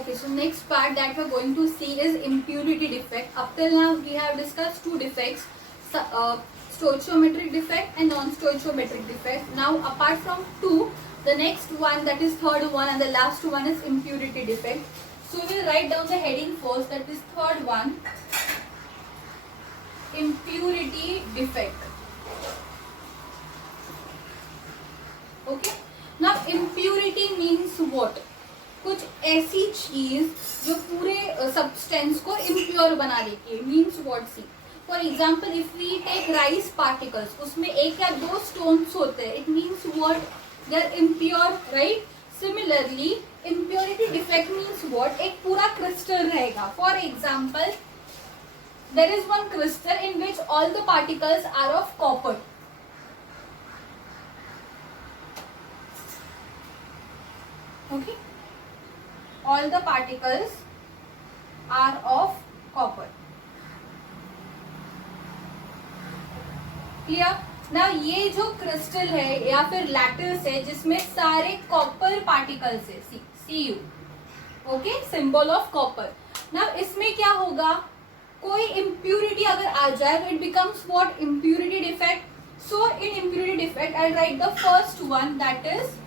Okay, so next part that we're going to see is impurity defect. Up till now we have discussed two defects, stoichiometric defect and non-stoichiometric defect. Now apart from two, the next one, that is third one, and the last one is impurity defect. So we'll write down the heading first, that is third one, impurity defect. Okay, now impurity means what? कुछ ऐसी चीज जो पूरे substance को impure बना देती है. Means what? See for example if we take rice particles, उसमें एक या दो स्टोन्स होते हैं. It means what? They are impure, right? Similarly impurity defect means what? एक पूरा क्रिस्टल रहेगा. For example there is one crystal in which all the particles are of copper. Okay, all the particles are of copper. Clear? Now ये जो crystal है या फिर lattice है जिसमें सारे कॉपर पार्टिकल्स है, Cu, okay, symbol of copper. Now इसमें क्या होगा? कोई इम्प्यूरिटी अगर आ जाए तो it becomes what? Impurity defect. So in impurity defect I right the first one, that is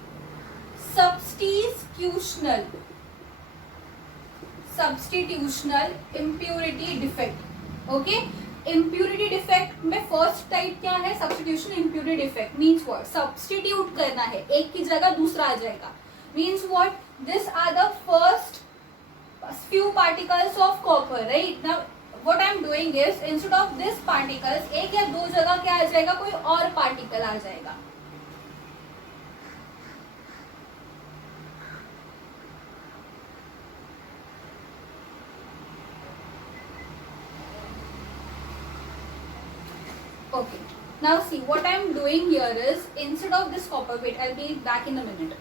substitutional impurity defect. Okay, impurity defect में first type क्या है? substitution impurity defect means what? substitute करना है, एक की जगह दूसरा आ जाएगा. means what? These are the first few particles of copper, right? Now what I am doing is, instead of this particles, एक या दो जगह क्या आ जाएगा? कोई और पार्टिकल आ जाएगा. Okay, now see what I am doing here is, instead of this copper, wait, I'll be back in a minute.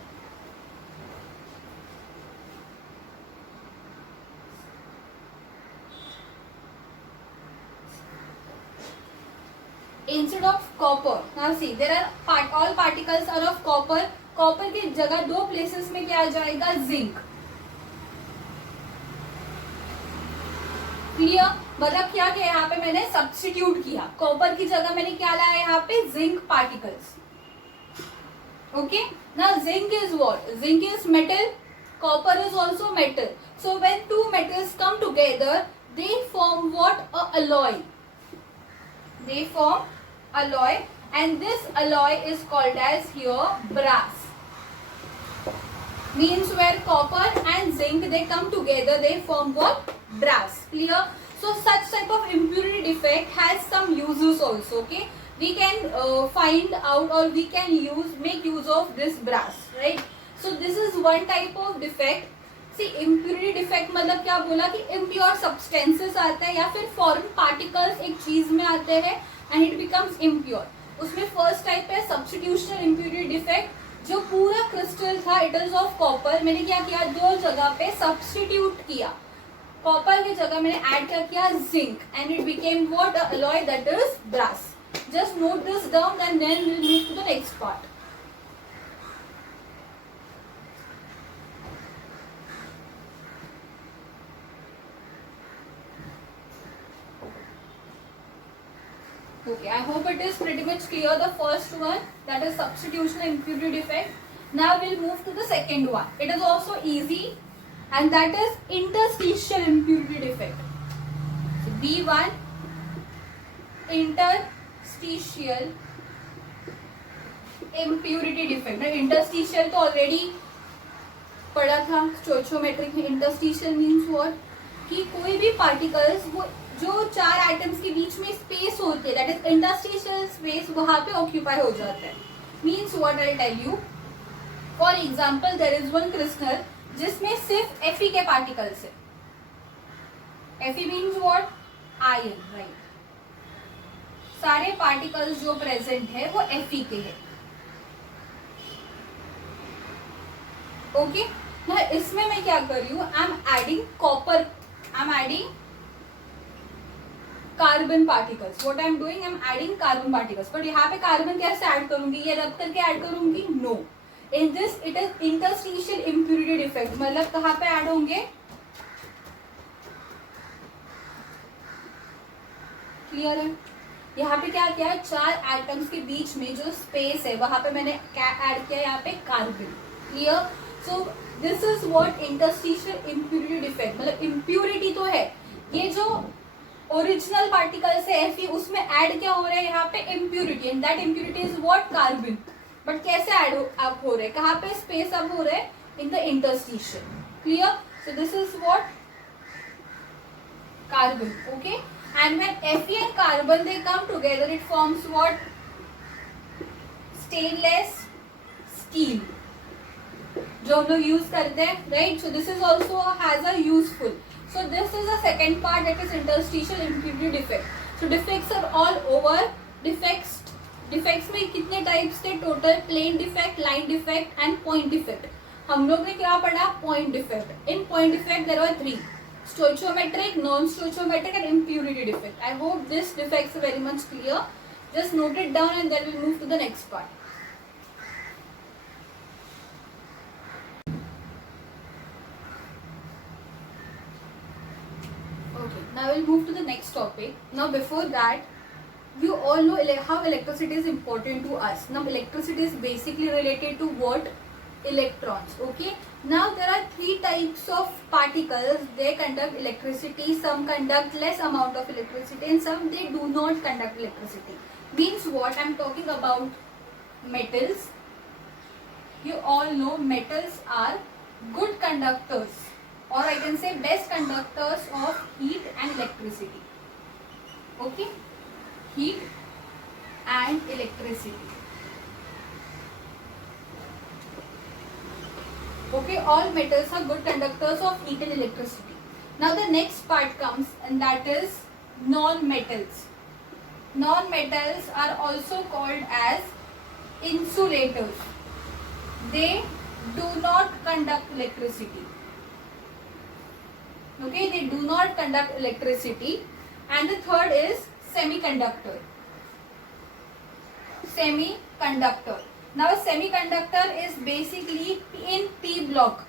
Instead of copper, now see there are all particles are of copper. Copper की जगह दो places में क्या आ जाएगा? zinc. Clear? मतलब क्या किया यहाँ पे? मैंने सब्स्टिट्यूट किया. कॉपर की जगह मैंने क्या लाया यहाँ पे? Zinc particles. Okay, now zinc is what? Zinc is metal, copper is also metal. So when two metals come together they form what? A alloy. They form alloy and this alloy is called as here brass. Means where copper and zinc they come together, they form what? Brass. Clear? So such type of impurity defect has some uses also. Okay, we can find out or we can make use of this brass, right? So this is one type of defect. See, impurity defect मतलब क्या बोला कि impure substances आते हैं या फिर foreign particles एक चीज में आते हैं and it becomes impure. उसमें फर्स्ट टाइप है substitutional impurity defect. जो पूरा क्रिस्टल था इट इज ऑफ कॉपर, मैंने क्या किया? दो जगह पे सब्स्टिट्यूट किया. कॉपर की जगह मैंने ऐड क्या किया? Zinc, and it became what? A alloy that is brass. Just note this down and then we will move to the next part. Okay, I hope it is pretty much clear. The first one, that is substitutional impurity defect. Now we'll move to the second one. It is also easy, and that is interstitial impurity defect. So B1, interstitial impurity defect. Interstitial तो already पढ़ा था स्टोइचियोमेट्रिक में. Interstitial means what? कि कोई भी particles वो जो चार आइटम्स के बीच में स्पेस होती है, दैट इज इंटरस्टिशियल स्पेस, वहां पे ऑक्यूपाई हो जाता है. Means what? I tell you. For example there is one crystal जिसमें सिर्फ Fe के पार्टिकल्स है. Fe means what? Ion, right. सारे पार्टिकल्स जो प्रेजेंट है वो Fe के है. ओके, ना इसमें मैं क्या कर रही हूँ? I am adding copper, I am adding carbon particles. What I am doing? I am adding carbon particles. But यहाँ पे कार्बन कैसे ऐड करूंगी? ये रब करके ऐड करूंगी? No. In this it is interstitial impurity defect. मतलब कहाँ पे ऐड होंगे? क्लियर है? यहाँ पे क्या किया है, 4 एटम्स के बीच में जो स्पेस है वहां पे मैंने क्या ऐड किया, यहाँ पे carbon. Clear? So this is what interstitial impurity defect, मतलब इम्प्यूरिटी तो है, ये जो ओरिजिनल पार्टिकल्स है Fe उसमें ऐड क्या हो रहा है यहाँ पे, impurity, and that impurity is what, carbon. But कैसे ऐड अप हो रहा है, कहाँ पे स्पेस अप हो रहा है, in the interstitial. Clear? So this is what, carbon. Okay, and when Fe and carbon they come together, it forms what, stainless steel, जो हम लोग यूज करते हैं, right? So this is also has a useful. So this is the second part, that is interstitial impurity defect. So defects are all over. Defects में कितने types थे total? Plane defect, line defect and point defect. हम लोग ने क्या पढ़ा? Point defect. In point defect there are 3: stoichiometric, non-stoichiometric and impurity defect. I hope this defects are very much clear. Just note it down and then we'll move to the next part. Okay, now we'll move to the next topic. Now before that, you all know how electricity is important to us. Now electricity is basically related to what? Electrons. Okay, now there are 3 types of particles. They conduct electricity. Some conduct less amount of electricity and some they do not conduct electricity. Means what? I'm talking about metals. You all know metals are good conductors, or I can say best conductors of heat and electricity. Okay, heat and electricity. Okay, all metals are good conductors of heat and electricity. Now the next part comes, and that is non-metals. Non-metals are also called as insulators. They do not conduct electricity. Okay, they do not conduct electricity. And the third is semiconductor. Semiconductor. Now a semiconductor is basically in p block.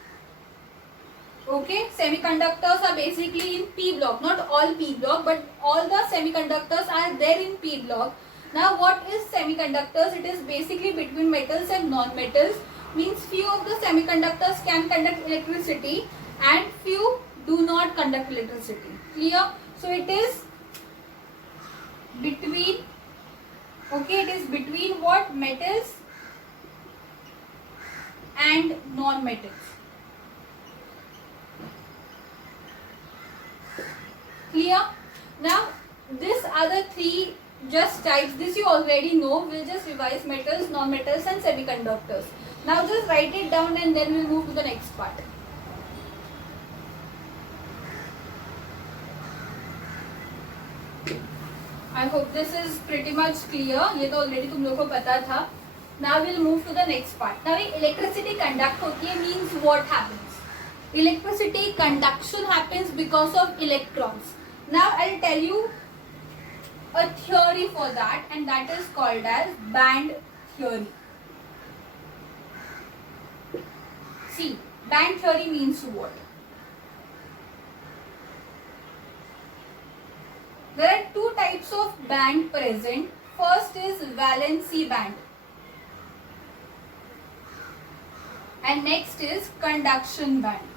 Okay, semiconductors are basically in p block, not all p block, but all the semiconductors are there in p block. Now what is semiconductors? It is basically between metals and non-metals. Means few of the semiconductors can conduct electricity and few do not conduct electricity. Clear? So it is between, okay, it is between what? Metals and non-metals. Clear? Now this other 3 just types, this you already know. We'll just revise: metals, non-metals and semiconductors. Now just write it down and then we'll move to the next part. I hope this is pretty much clear. ये तो already तुम लोगों को पता था. Now we'll move to the next part. Now electricity conduct होती है, means what happens? Electricity conduction happens because of electrons. Now I'll tell you a theory for that, and that is called as band theory. See, band theory means what? There are 2 types of band present. First is valency band. And next is conduction band.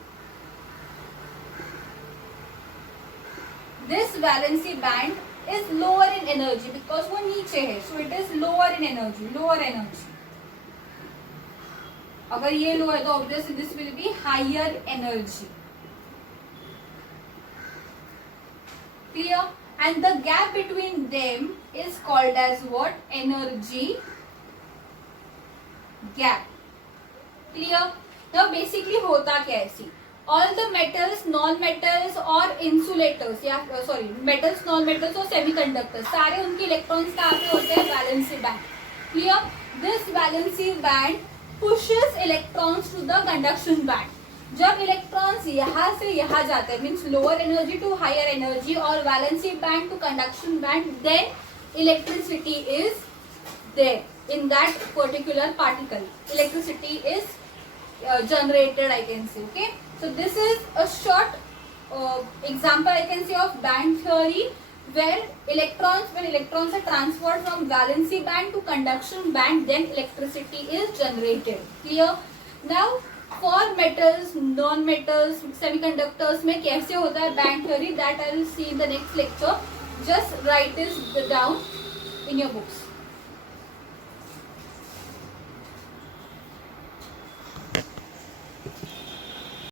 This valency band is lower in energy because वो नीचे है, so it is lower in energy, lower energy. अगर ये low है तो obviously this will be higher energy. Clear? And the gap between them is called as what? Energy gap. Clear? Now basically होता क्या है? See, all the metals, non-metals और insulators, या sorry, metals, non-metals और semiconductors, सारे उनके electrons कहाँ पे होते हैं? Valency band. Clear? This valency band pushes electrons to the conduction band. जब इलेक्ट्रॉन्स यहाँ से यहाँ जाते हैं, means lower energy to higher energy और valency band to conduction band, then electricity is there in that particular particle. Electricity is generated, I can say. Okay, so this is a short example I can say of band theory, where when electrons are transferred from valency band to conduction band, then electricity is generated. Clear? Now for metals, non metals, semiconductors में कैसे होता है band theory, that I will see in the next lecture. Just write this down in your books.